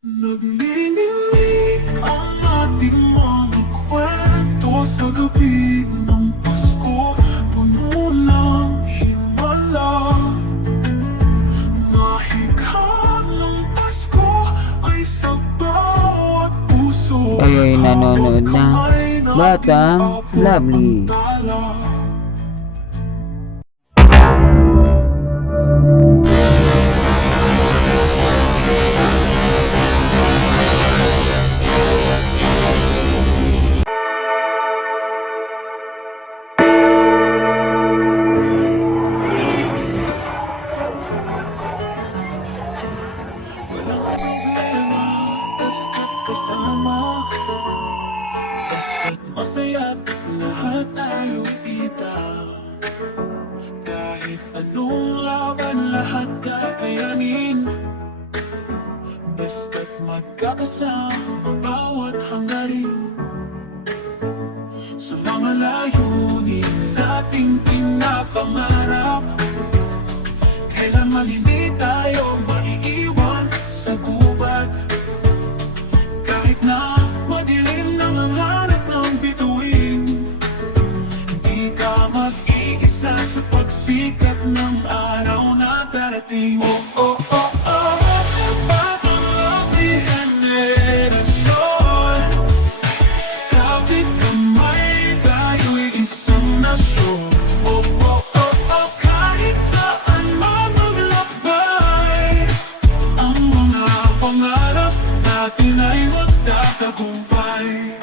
Naglilinig ang ating mga kwento sa gabi ng Pasko. Puno ng himala Mahikha ng Pasko ay sa bawat puso. Kayo'y nanonood na. Batang Lovely. Masaya't lahat tayo kita. Kahit anong laban, lahat kakayanin. Basta't magkakasama bawat hangarin. Sa mga layunin nating pinapangarap Kailanman hindi tayo mag-iisa sa pagsikat ng araw na darating. Oh, oh, oh, oh Batang lovely generasyon Kapit kamay, tayo'y isang nasyon. Oh, oh, oh, oh, kahit saan man maglakbay Ang mga pangarap natin ay magtatagumpay.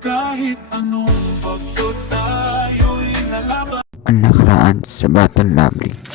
Kahit anong pagso tayo'y nalaban Ang nakaraan sa Batang Lovely.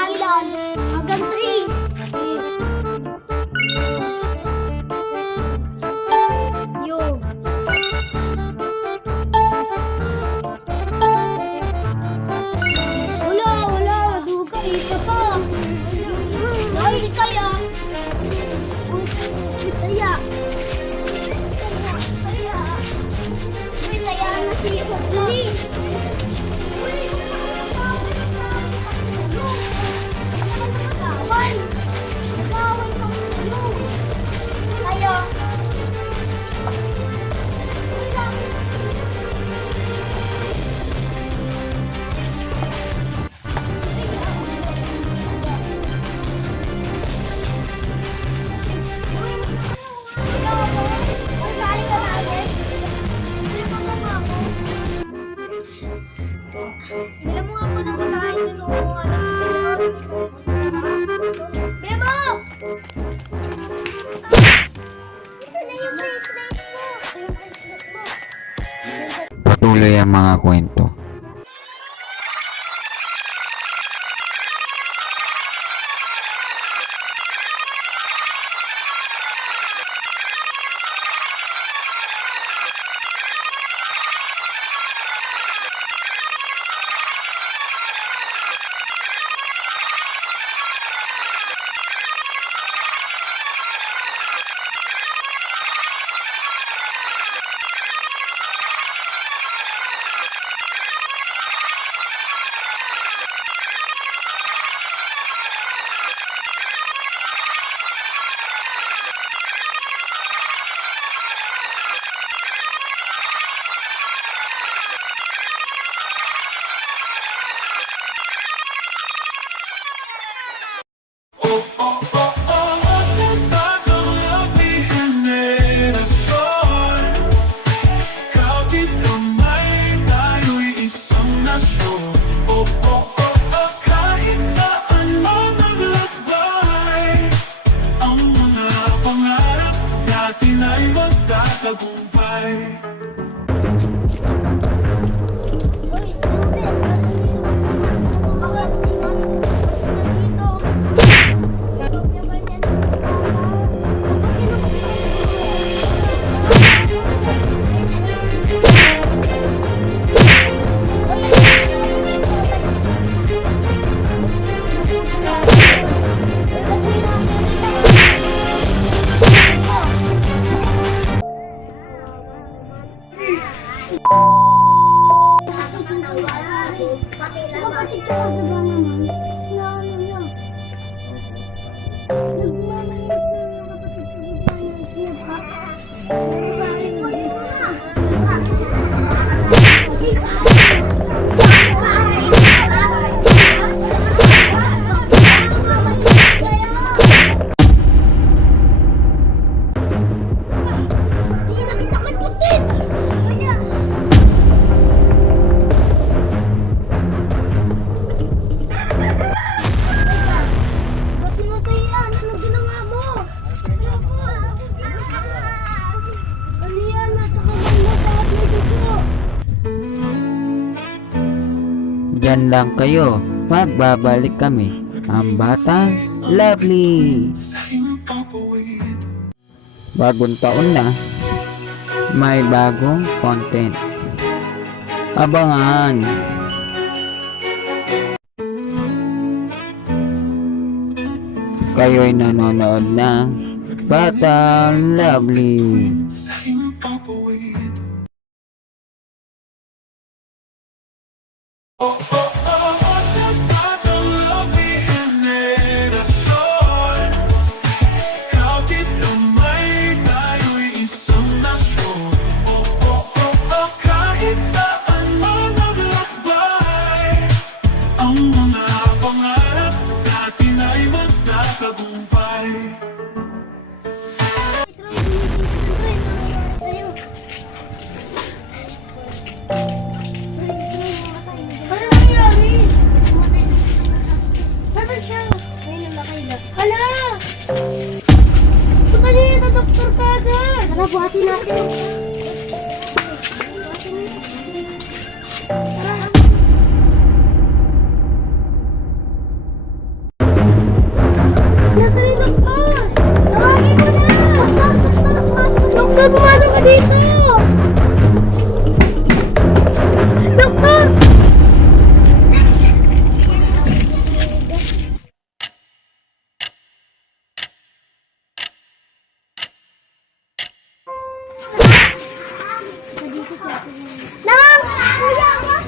Alan. Hanggang 3. tuloy ang mga kwento. Samahan lang kayo, magbabalik kami. Ang Batang Lovely! Bagong taon na, may bagong content. Abangan! Kayo'y nanonood ng Batang Lovely! Oh, oh. น้อง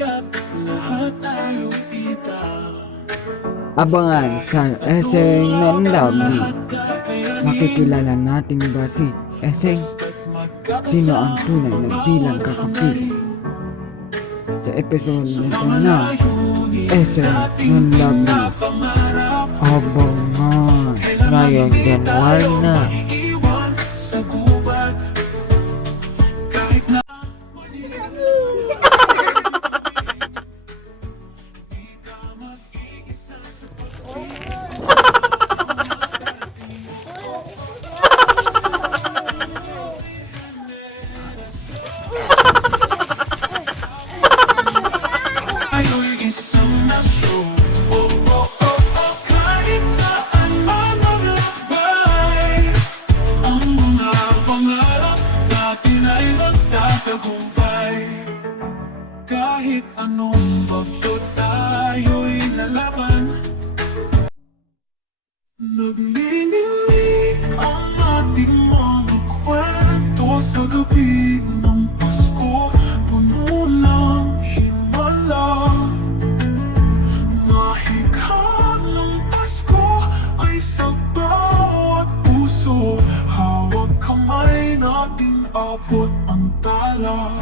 tiyak lahat tayo kita Abangan sa Eseng ng Makikilala natin ba si Eseng? Sino ang tunay na bilang kakapit? Sa episode nito na Eseng ng Lobby Abangan. Ngayon January na Sa gabi ng Pasko Puno ng himala. Mahika ng Pasko Ay sa bawat puso. Hawak kamay natin Abot ang tala.